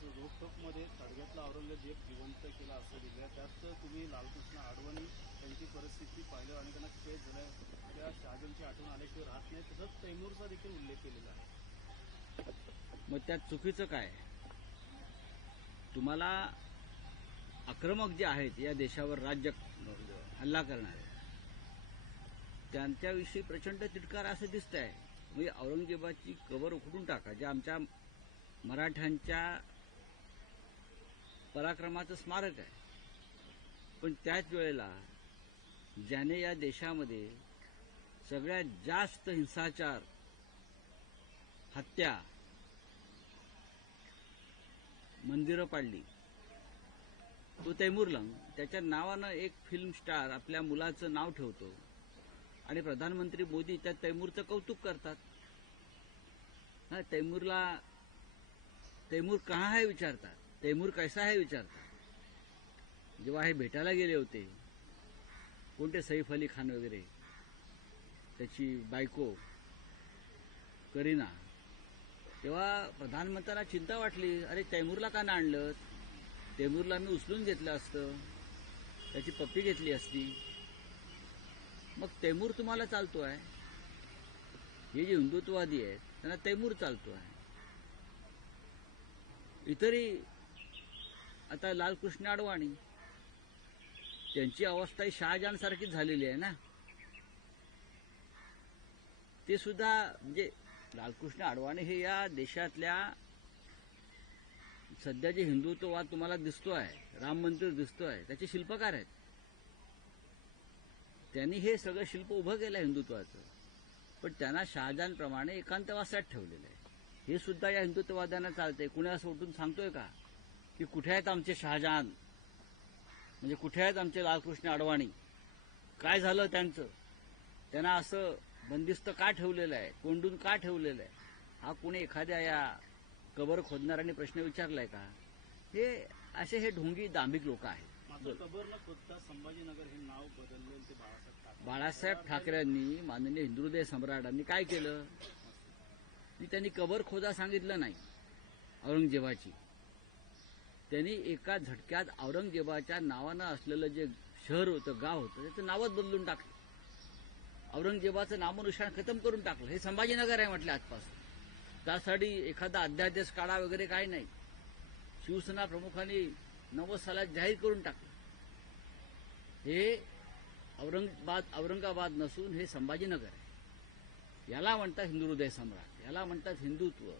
आज रोकठोकमध्ये थडग्यातला औरंगजेब जिवंत केला असं लिहिलं. त्यात तुम्ही लालकृष्ण अडवाणी यांची परिस्थिती पाहिलं आणि त्यांना खेद झालाय, त्या शहाजहानची आठवण आल्याशिवाय राहत नाही. तसंच तैमूरचा देखील उल्लेख केलेला आहे. मग त्यात चुकीचं काय? तुम्हाला आक्रमक जे आहेत या देशावर राज्य हल्ला करणारे त्यांच्याविषयी प्रचंड तिटकार असं दिसत आहे. म्हणजे औरंगजेबाची कबर उखडून टाका, जे आमच्या मराठ्यांच्या पराक्रमाचं स्मारक आहे. पण त्याच वेळेला ज्याने या देशामध्ये सगळ्यात जास्त हिंसाचार, हत्या, मंदिरं पाडली तो तैमूरलंग, त्याच्या नावानं एक फिल्म स्टार आपल्या मुलाचं नाव ठेवतो आणि प्रधानमंत्री मोदी त्या तैमूरचं कौतुक करतात. तैमूर कहाँ है विचारतात, तैमूर कैसा है विचारतात. जेव्हा हे भेटायला गेले होते कोणते सैफ अली खान वगैरे, त्याची बायको करीना, तेव्हा प्रधानमंत्र्यांना चिंता वाटली, अरे तैमूरला का नाही आणलं? तैमूरला मी उचलून घेतलं असतं, त्याची पप्पी घेतली असती. मग तैमूर तुम्हाला चालतो आहे? हे जे हिंदुत्ववादी आहेत त्यांना तैमूर चालतो आहे. इतरही आता लालकृष्ण अडवाणी, त्यांची अवस्था ही शहाजहानसारखीच झालेली आहे ना. ते सुद्धा म्हणजे लालकृष्ण अडवाणी हे या देशातल्या सध्या जे हिंदुत्ववाद तुम्हाला दिसतो आहे, राम मंदिर दिसतो आहे, त्याचे शिल्पकार आहेत. त्यांनी हे सगळं शिल्प उभं केलं हिंदुत्वाचं. पण त्यांना शहाजहानप्रमाणे एकांतवासात ठेवलेलं आहे. हे सुद्धा या हिंदुत्ववाद्यांना चालतंय. कुणी असं उठून सांगतोय का की कुठे आहेत आमचे शहाजहान, म्हणजे कुठे आहेत आमचे लालकृष्ण अडवाणी, काय झालं त्यांचं, त्यांना असं बंदिस्त का ठेवलेलं आहे, कोंडून का ठेवलेलं आहे? हा कुणी एखाद्या या कबर खोदणाऱ्यांनी प्रश्न विचारलाय का? हे असे हे ढोंगी दांभिक लोक आहेत. मात्र कबर न खोदता संभाजीनगर हे नाव बदललेलं ते बाळासाहेब ठाकरेंनी, माननीय हिंदुहृदय सम्राटांनी काय केलं की त्यांनी कबर खोदा सांगितलं नाही औरंगजेबाची. त्यांनी एका झटक्यात औरंगजेबाच्या नावानं असलेलं जे शहर होतं, गाव होतं, त्याचं नावच बदलून टाकलं. औरंगजेबाचं नामोनिशाण खतम करून टाकलं. हे संभाजीनगर आहे म्हटलं आजपासून. त्यासाठी एखादा अध्यादेश काढा वगैरे काही नाही. शिवसेना प्रमुखांनी 90 सालात जाहीर करून टाकलं. हे औरंगाबाद नसून हे संभाजीनगर आहे. याला म्हणतात हिंदुहृदय सम्राट, याला म्हणतात हिंदुत्व.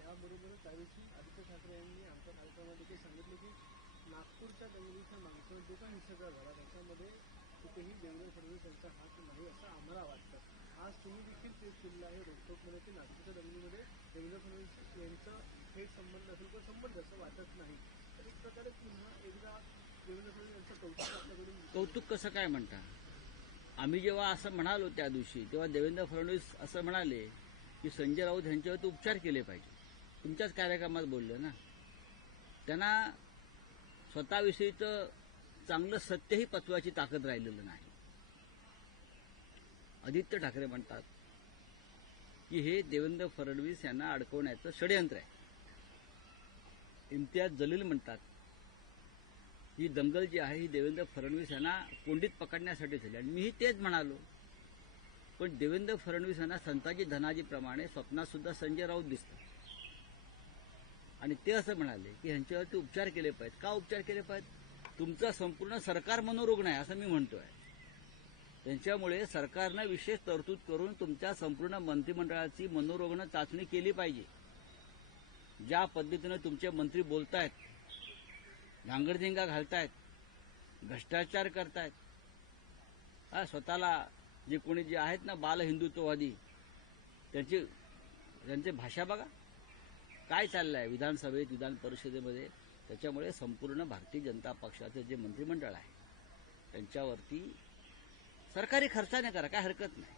याबरोबर त्यादिवशी आदित्य ठाकरे यांनी आमच्या कार्यक्रमामध्ये सांगितलं की नागपूरच्या दंगलीच्या मागचा जो काही हिंसाचार झाला त्याच्यामध्ये कुठेही देवेंद्र फडणवीस यांचा हात नाही असं आम्हाला वाटतं. आज तुम्ही देखील तेच केलेलं आहे रोकठोकमध्ये की नागपूरच्या दंगलीमध्ये देवेंद्र फडणवीस यांचा थेट संबंध असेल किंवा संबंध असं वाटत नाही. तर एक प्रकारे पुन्हा एकदा देवेंद्र फडणवीस यांचं कौतुक आपल्याकडून. कौतुक कसं काय म्हणता? आम्ही जेव्हा असं म्हणालो त्या दिवशी, तेव्हा देवेंद्र फडणवीस असं म्हणाले की संजय राऊत यांच्यावरती उपचार केले पाहिजे. तुमच्याच कार्यक्रमात बोललं ना. त्यांना स्वतःविषयीचं चांगलं सत्यही पचवायची ताकद राहिलेलं नाही. आदित्य ठाकरे म्हणतात की हे देवेंद्र फडणवीस यांना अडकवण्याचं षडयंत्र आहे. इम्तियाज जलील म्हणतात ही दंगल जी आहे ही देवेंद्र फडणवीस यांना कोंडीत पकडण्यासाठी झाली. आणि मीही तेच म्हणालो. पण देवेंद्र फडणवीस यांना संताजी धनाजीप्रमाणे स्वप्नात सुद्धा संजय राऊत दिसतात. आणि ते असं म्हणाले की ह्यांच्यावरती उपचार केले पाहिजेत. का उपचार केले पाहिजेत? तुमचं संपूर्ण सरकार मनोरुग्ण आहे असं मी म्हणतोय. त्यांच्यामुळे सरकारनं विशेष तरतूद करून तुमच्या संपूर्ण मंत्रिमंडळाची मनोरुग्ण चाचणी केली पाहिजे. ज्या पद्धतीनं तुमचे मंत्री बोलतायत, धांगडधिंगा घालतायत, भ्रष्टाचार करतायत, स्वतःला जे कोणी जे आहेत ना बाल हिंदुत्ववादी, त्यांची भाषा बघा काय चाललं आहे विधानसभेत, विधान परिषदेमध्ये. त्याच्यामुळे संपूर्ण भारतीय जनता पक्षाचं जे मंत्रिमंडळ आहे त्यांच्यावरती सरकारी खर्चाने करा, काय हरकत नाही,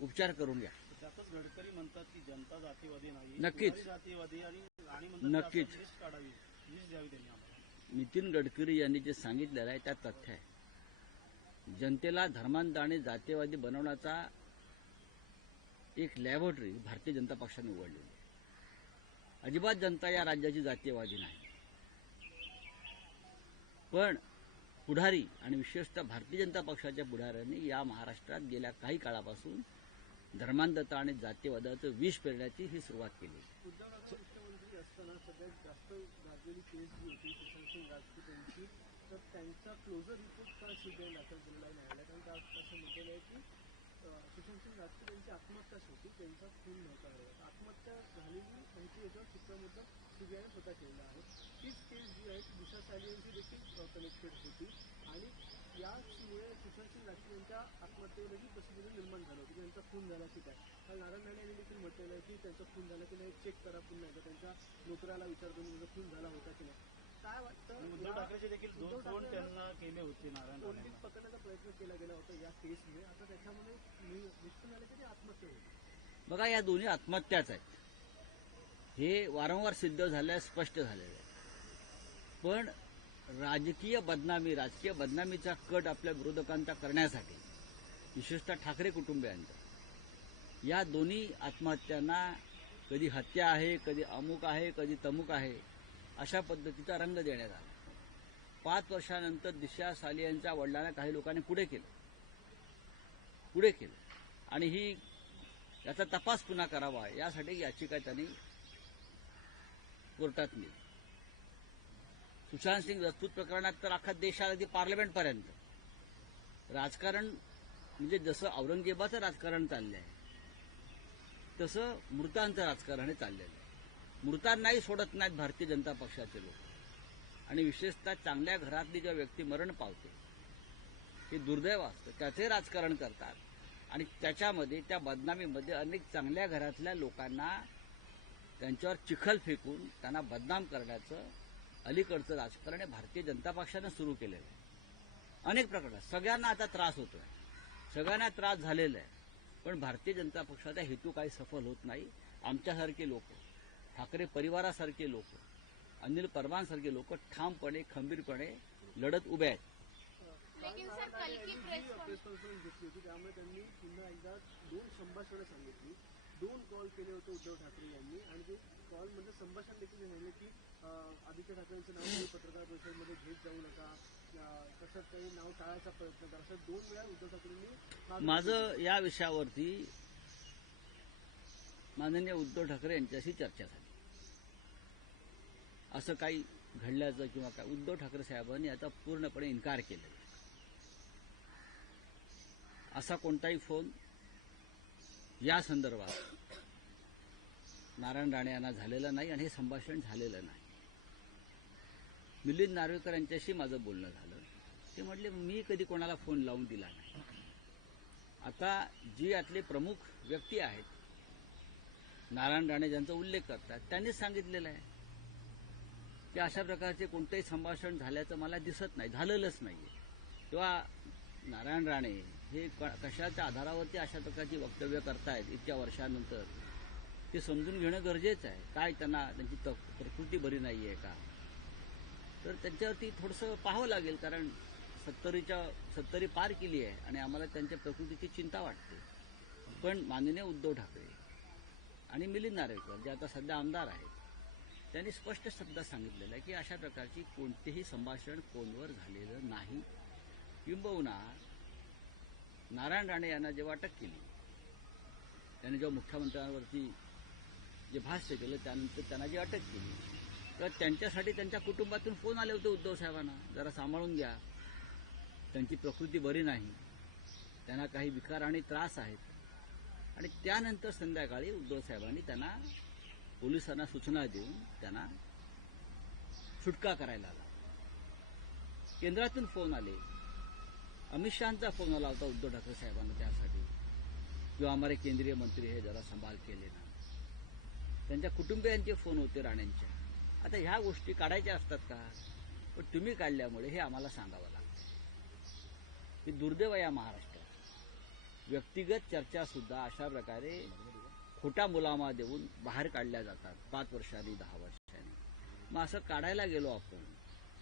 उपचार करून घ्या. त्यातच गडकरी म्हणतात की जनता जातीवादी नाही, नक्कीच जातीवादी आणि नक्कीच लिस्ट काढावी, लिस्ट द्यावी त्यांनी आम्हाला. नितीन गडकरी यांनी जे सांगितलेलं आहे त्यात तथ्य आहे. जनतेला धर्मांध आणि जातीयवादी बनवण्याचा एक लॅबोरेटरी भारतीय जनता पक्षाने उघडलेली आहे. अजिबात जनता या राज्याची जातीयवादी नाही. पण पुढारी आणि विशेषतः भारतीय जनता पक्षाच्या पुढाऱ्यांनी या महाराष्ट्रात गेल्या काही काळापासून धर्मांधता आणि जातीयवादाचं विष पेरण्याची ही सुरुवात केली. उद्धव ठाकरे मुख्यमंत्री असताना सगळ्यात जास्त गाजलेली केस जी होती सुशांत राजपूत यांची, तर त्यांचा क्लोजर रिपोर्ट का सीबीआय दाखल केलेला आहे न्यायालयात? कारण त्यात असं म्हटलेलं आहे की सुशांत राजपूत यांची आत्महत्याच होती, त्यांचा खून नव्हता झाला. आत्महत्या झालेली त्यांची याच्यावर शिक्कामोर्तब सीबीआयने स्वतः केलेलं आहे. तीच केस जी आहे दिशा सालियांची देखील कनेक्टेड होती आणि याचमुळे सुशांत राजपूत यांच्या आत्महत्येवरही प्रसिद्धीने निर्माण झालं होतं की त्यांचा खून झाला की काय. काल नारायण राणे यांनी देखील म्हटलेलं आहे की त्यांचा खून झाला की नाही चेक करा पुन्हा एकदा, त्यांच्या नोकऱ्याला विचारतो म्हणजे खून झाला होता की नाही. काय वाटतं? उद्धव ठाकरेचे देखील दोन फोन त्यांना केले होते नारायण कोंडीत राणेंना. पकडण्याचा प्रयत्न केला गेला होता या केसमुळे. आता त्याच्यामध्ये निष्पन्न आलं की ते आत्महत्या होती. बघा, या दोन्ही आत्महत्याच आहेत. हे वारंवार सिद्ध झालं आहे, स्पष्ट झालेलं आहे. पण राजकीय बदनामीचा कट आपल्या विरोधकांचा करण्यासाठी, विशेषतः ठाकरे कुटुंबियांचा, या दोन्ही आत्महत्यांना कधी हत्या आहे, कधी अमुक आहे, कधी तमुक आहे, अशा पद्धतीचा रंग देण्यात आला. 5 वर्षानंतर दिशा सालियांच्या वडिलांना काही लोकांनी पुढे केलं आणि याचा तपास पुन्हा करावा यासाठी याचिका त्यांनी कोर्टात नेली. सुशांत सिंग राजपूत प्रकरणात तर अख्खा देश आला, पार्लमेंटपर्यंत राजकारण म्हणजे जसं औरंगजेबाचं राजकारण चाललं आहे तसं मृतांचं राजकारण हे चाललेलं आहे. मृतांनाही सोडत नाहीत भारतीय जनता पक्षाचे लोक. आणि विशेषतः चांगल्या घरातली ज्या व्यक्ती मरण पावते, हे दुर्दैव असतं, त्याचे राजकारण करतात आणि त्याच्यामध्ये त्या बदनामीमध्ये अनेक चांगल्या घरातल्या लोकांना त्यांच्यावर चिखल फेकून त्यांना बदनाम करण्याचं अलीकडचं राजकारण हे भारतीय जनता पक्षानं सुरू केलेलं आहे. अनेक प्रकारात सगळ्यांना आता त्रास होतोय, सगळ्यांना त्रास झालेला आहे. पण भारतीय जनता पक्षाचा हेतू काही सफल होत नाही. आमच्यासारखे लोक, ठाकरे परिवारासारखे लोक, अनिल परबांसारखे लोक ठामपणे खंबीरपणे लढत उभे आहेत. लेकिन सर कल की प्रेस कॉन्फरन्स घेतली होती त्यामुळे त्यांनी पुन्हा एकदा 2 संभाषणं सांगितली, 2 कॉल केले होते उद्धव ठाकरे यांनी आणि ते कॉलमध्ये संभाषण देखील सांगितले की आदित्य ठाकरेंचं नाव तुम्ही पत्रकार परिषदेमध्ये घेत जाऊ नका, कसं काही नाव टाळायचा प्रयत्न करा, असं 2 वेळा उद्धव ठाकरेंनी माझं या विषयावरती माननीय उद्धव ठाकरे यांच्याशी चर्चा झाली. असं काही घडल्याचं किंवा काय, उद्धव ठाकरे साहेबांनी आता पूर्णपणे इन्कार केलेला आहे. असा कोणताही फोन या संदर्भात नारायण राणे यांना झालेला नाही आणि हे संभाषण झालेलं नाही. मिलिंद नार्वेकर यांच्याशी माझं बोलणं झालं. ते म्हटले मी कधी कोणाला फोन लावून दिला नाही. आता जी यातले प्रमुख व्यक्ती आहेत, नारायण राणे ज्यांचा उल्लेख करतात, त्यांनीच सांगितलेलं आहे की अशा प्रकारचे कोणतेही संभाषण झाल्याचं मला दिसत नाही, झालेलंच नाहीये. तेव्हा नारायण राणे हे कशाच्या आधारावरती अशा प्रकारची वक्तव्य करतायत इतक्या वर्षानंतर, ते समजून घेणं गरजेचं आहे. काय त्यांची प्रकृती बरी नाही आहे का, तर त्यांच्यावरती थोडंसं पाहावं लागेल. कारण 70 पार केली आहे आणि आम्हाला त्यांच्या प्रकृतीची चिंता वाटते. पण माननीय उद्धव ठाकरे आणि मिलिंद नार्वेकर जे आता सध्या आमदार आहेत, त्यांनी स्पष्ट शब्दात सांगितलेलं आहे की अशा प्रकारची कोणतेही संभाषण फोनवर झालेलं नाही. किंबहुना नारायण राणे यांना जेव्हा अटक केली, त्यांनी जेव्हा मुख्यमंत्र्यांवरती जे भाष्य केलं त्यानंतर त्यांना जी अटक केली, तर त्यांच्यासाठी त्यांच्या कुटुंबातून फोन आले होते उद्धव साहेबांना, जरा सांभाळून घ्या, त्यांची प्रकृती बरी नाही, त्यांना काही विकार आणि त्रास आहेत. आणि त्यानंतर संध्याकाळी उद्धव साहेबांनी त्यांना पोलिसांना सूचना देऊन त्यांना सुटका करायला आला. केंद्रातून फोन आले, अमित शहाचा फोन आला होता उद्धव ठाकरे साहेबांना त्यासाठी, किंवा हमारे केंद्रीय मंत्री हे जरा संभाल केले ना. त्यांच्या कुटुंबियांचे फोन होते राणेंच्या. आता ह्या गोष्टी काढायच्या असतात का? पण तुम्ही काढल्यामुळे हे आम्हाला सांगावं लागतं. ही दुर्दैव या महाराष्ट्रात व्यक्तिगत चर्चा सुद्धा अशा प्रकारे खोटा मुलामा देऊन बाहेर काढल्या जातात 5 वर्षांनी 10 वर्षांनी. मग असं काढायला गेलो आपण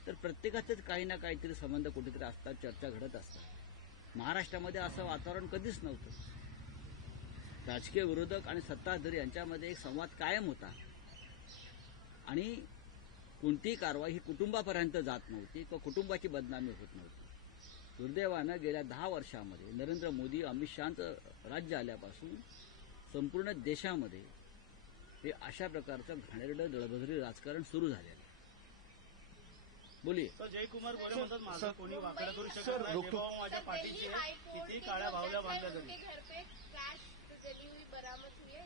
तर प्रत्येकाचेच काही ना काहीतरी संबंध कुठेतरी असतात, चर्चा घडत असतात. महाराष्ट्रामध्ये असं वातावरण कधीच नव्हतं. राजकीय विरोधक आणि सत्ताधारी यांच्यामध्ये एक संवाद कायम होता. आणि कोणतीही कारवाई ही कुटुंबापर्यंत जात नव्हती किंवा कुटुंबाची बदनामी होत नव्हती. दुर्दैवानं गेल्या 10 वर्षामध्ये नरेंद्र मोदी अमित शहाचं राज्य आल्यापासून संपूर्ण देशामध्ये हे अशा प्रकारचं घाणेरडं दळभद्री राजकारण सुरू झालेलं आहे. बोलिये. तर जयकुमार गोरे म्हणतात माझं कोणी वाकडं करू शकत सर, नाही रोखतो. जेव्हा माझ्या सर, पाठीचे दिल्ली हाईकोर्ट किती के काळ्या जो भावल्या जज है, बांधल्या उनके तरी घर पे कैश जली हुई बरामद हुई है.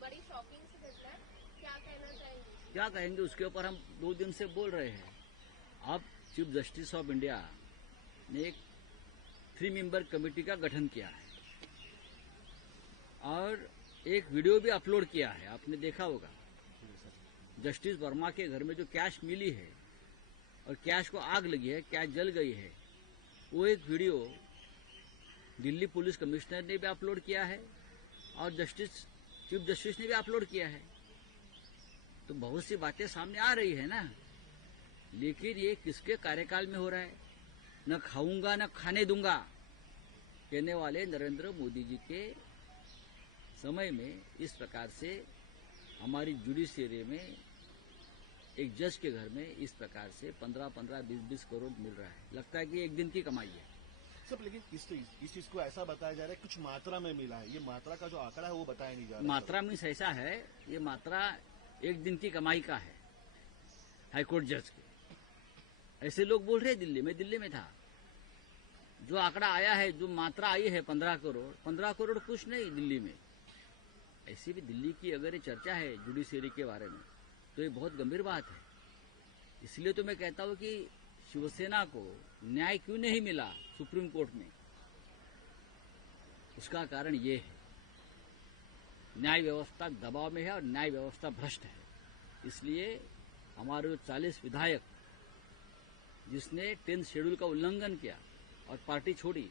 बड़ी शॉकिंग सी घटना है. क्या कहना चाहेंगे? क्या कहेंगे, उसके ऊपर हम 2 दिन से बोल रहे हैं. अब चीफ जस्टिस ऑफ इंडिया ने एक 3 मेंबर कमेटी का गठन किया है और एक वीडियो भी अपलोड किया है, आपने देखा होगा. जस्टिस वर्मा के घर में जो कैश मिली है और कैश को आग लगी है, कैश जल गई है, वो एक वीडियो दिल्ली पुलिस कमिश्नर ने भी अपलोड किया है और चीफ जस्टिस ने भी अपलोड किया है. तो बहुत सी बातें सामने आ रही है ना, लेकिन ये किसके कार्यकाल में हो रहा है? न खाऊंगा न खाने दूंगा कहने वाले नरेंद्र मोदी जी के समय में इस प्रकार से हमारी जुडिशियरी में एक जज के घर में इस प्रकार से 15-15, 20-20 करोड़ मिल रहा है. लगता है कि एक दिन की कमाई है. सब लेकिन इस चीज को ऐसा बताया जा रहा है कुछ मात्रा में मिला है. ये मात्रा का जो आंकड़ा है वो बताया नहीं जा रहा. मात्रा मीन्स ऐसा है, ये मात्रा एक दिन की कमाई का है हाईकोर्ट जज के. ऐसे लोग बोल रहे हैं दिल्ली में. दिल्ली में था जो आंकड़ा आया है, जो मात्रा आई है 15 करोड़ कुछ नहीं दिल्ली में. ऐसी भी दिल्ली की अगर ये चर्चा है जुडिशियरी के बारे में तो ये बहुत गंभीर बात है. इसलिए तो मैं कहता हूं कि शिवसेना को न्याय क्यों नहीं मिला सुप्रीम कोर्ट में. उसका कारण ये है, न्याय व्यवस्था दबाव में है और न्याय व्यवस्था भ्रष्ट है. इसलिए हमारे जो 40 विधायक जिसने 10th शेड्यूल का उल्लंघन किया और पार्टी छोड़ी,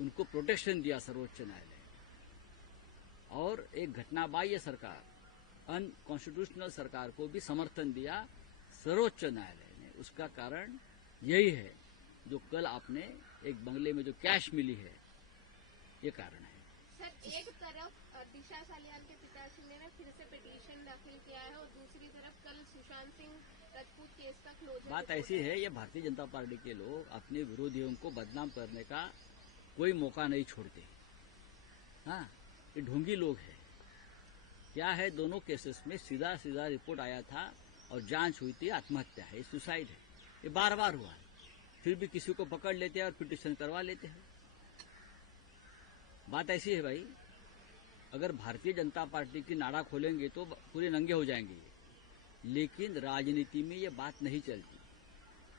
उनको प्रोटेक्शन दिया सर्वोच्च न्यायालय और एक घटनाबाह्य सरकार, अनकॉन्स्टिट्यूशनल सरकार को भी समर्थन दिया सर्वोच्च न्यायालय ने. उसका कारण यही है जो कल आपने एक बंगले में जो कैश मिली है, ये कारण है. सर, एक तरफ दिशा सालियान के पिताश्री ने फिर से पिटीशन दाखिल किया है और दूसरी तरफ कल सुशांत सिंह राजपूत केस का क्लोजर. बात ऐसी है, ये भारतीय जनता पार्टी के लोग अपने विरोधियों को बदनाम करने का कोई मौका नहीं छोड़ते. हाँ, ये ढोंगी लोग हैं. क्या है, दोनों केसेस में सीधा रिपोर्ट आया था और जांच हुई थी, आत्महत्या है, सुसाइड है. ये बार हुआ है, फिर भी किसी को पकड़ लेते हैं और पिटीशन करवा लेते हैं. बात ऐसी है भाई, अगर भारतीय जनता पार्टी की नाड़ा खोलेंगे तो पूरे नंगे हो जाएंगे. लेकिन राजनीति में ये बात नहीं चलती.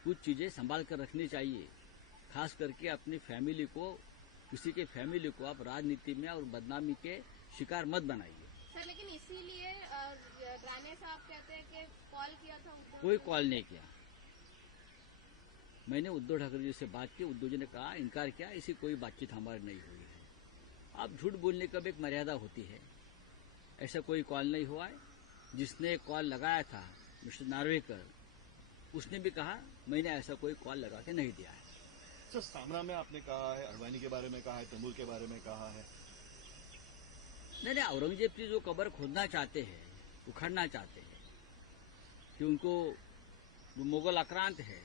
कुछ चीजें संभाल कर रखनी चाहिए, खास करके अपनी फैमिली को, किसी के फैमिली को आप राजनीति में और बदनामी के शिकार मत बनाइए. सर, लेकिन इसीलिए राणे साहब कहते हैं कि कॉल किया था उद्धव. कोई कॉल नहीं किया. मैंने उद्धव ठाकरे जी से बात की, उद्धव जी ने कहा, इनकार किया, ऐसी कोई बातचीत हमारी नहीं हुई है. आप झूठ बोलने का भी एक मर्यादा होती है. ऐसा कोई कॉल नहीं हुआ है. जिसने कॉल लगाया था मिस्टर नार्वेकर, उसने भी कहा मैंने ऐसा कोई कॉल लगा के नहीं दिया है. सर, सामना में आपने कहा है, अडवाणी के बारे में कहा है, तैमूर के बारे में कहा है. नहीं, औरंगजेब की जो कब्र खोदना चाहते हैं, उखाड़ना चाहते हैं कि उनको वो मुगल आक्रांत है,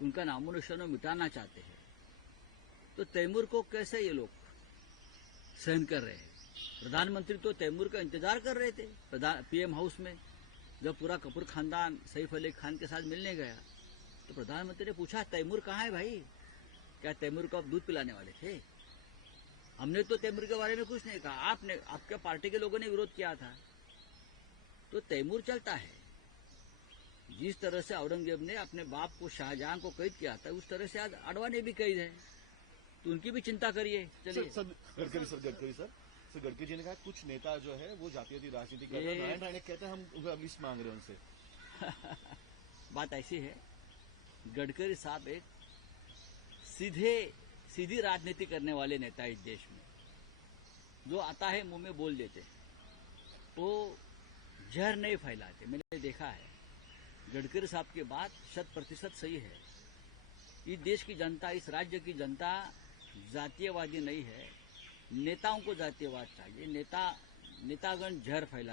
उनका नामो निशान मिटाना चाहते हैं, तो तैमूर को कैसे ये लोग सहन कर रहे हैं. प्रधानमंत्री तो तैमूर का इंतजार कर रहे थे पीएम हाउस में. जब पूरा कपूर खानदान सैफ अली खान के साथ मिलने गया तो प्रधानमंत्री ने पूछा, तैमूर कहाँ है भाई? क्या तैमूर को आप दूध पिलाने वाले थे? हमने तो तैमूर के बारे में कुछ नहीं कहा, आपके पार्टी के लोगों ने विरोध किया था. तो तैमूर चलता है. जिस तरह से औरंगजेब ने अपने बाप को, शाहजहां को कैद किया था, उस तरह से आज अडवाणी भी कैद है. तो उनकी भी चिंता करिए. चलिए. गडकरी जी ने कहा कुछ नेता जो है वो जातीय राजनीति कर रहे हैं. नारायण राणे कहते हैं हम लिस्ट मांग रहे हैं उनसे. बात ऐसी है, गडकरी साहब एक सीधी राजनीति करने वाले नेता इस देश में. जो आता है मुंह में बोल देते हैं, तो जहर नहीं फैलाते. मैंने देखा है, गडकरी साहब की बात 100% सही है. इस देश की जनता, इस राज्य की जनता जातीयवादी नहीं है. नेताओं को जातीयवाद चाहिए. नेतागण जहर फैला